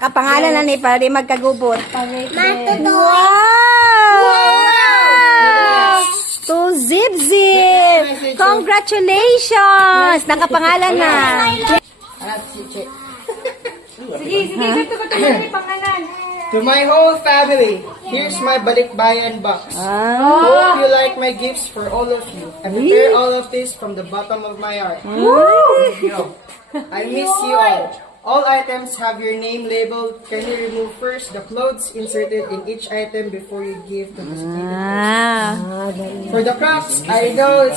Nakapangalan na ni para di magkagubot. Matuto. Wow! To Zip Zip! Congratulations! Nakapangalan na. To my whole family, here's my balikbayan box. Hope you like my gifts for all of you. I prepare all of this from the bottom of my heart. I miss you all. All items have your name labeled. Can you remove first the clothes inserted in each item before you give to the student? For the crafts, I know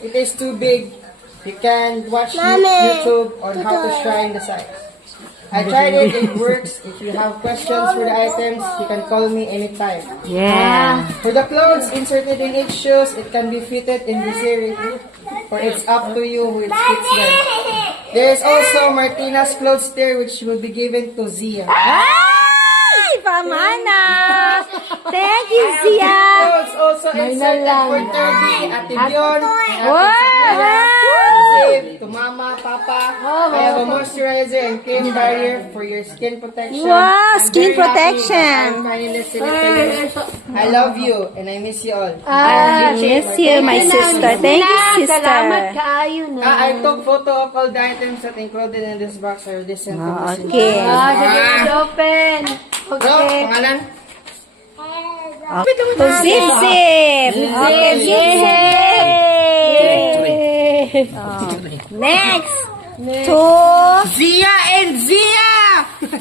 it is too big. You can watch YouTube on how to shrine the size. I tried it, it works. If you have questions for the items, you can call me anytime. Yeah. For the clothes inserted in each shoes, it can be fitted in this area, or it's up to you who it fits them. There is also Martina's clothes there, which will be given to Zia. Ay! Pamana! Thank you, Zia! Clothes also inserted for Toby, Ate Bion, Wow! to Mama, Papa. I have a moisturizer and cream barrier for your skin protection. Wow, I'm skin very happy protection. I'm finally sending it to you. I love you and I miss you all. Miss you, my sister. Thank you, sister. Salamat kaayo na. I took photo of all the items that included in this box or this sent to this Okay. Sige, open. Bro, pangalan? To Zip Zip. Okay, Zip Zip. Next. To Zia and Zia! 30.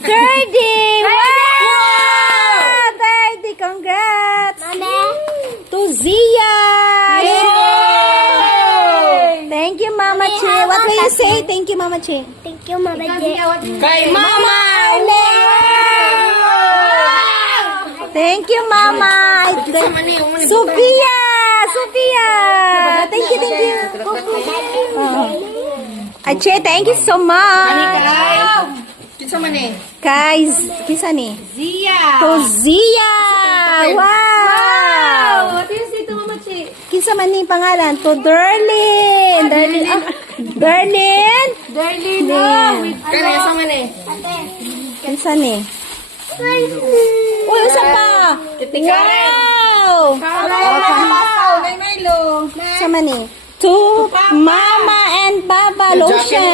Wow! 30. Congrats. To Zia. Thank you, Mama Che. What will you say? Thank you, Mama Che. Thank you, Mama J. Kay Mama! Thank you, Mama. Sophia! Sophia! Thank you, thank you. Ache, thank you so much. Kinsa man eh? Guys, kisa ni? Zia. To Zia! Wow! What is it, Mama J? Kisa man ni pangalan? To Derlin! Derlin? Derlin? Darlene, Kaya sa man eh? Kisa ni? Uy, usa pa! Wow! Sa man ni? To Mama and Papa lotion.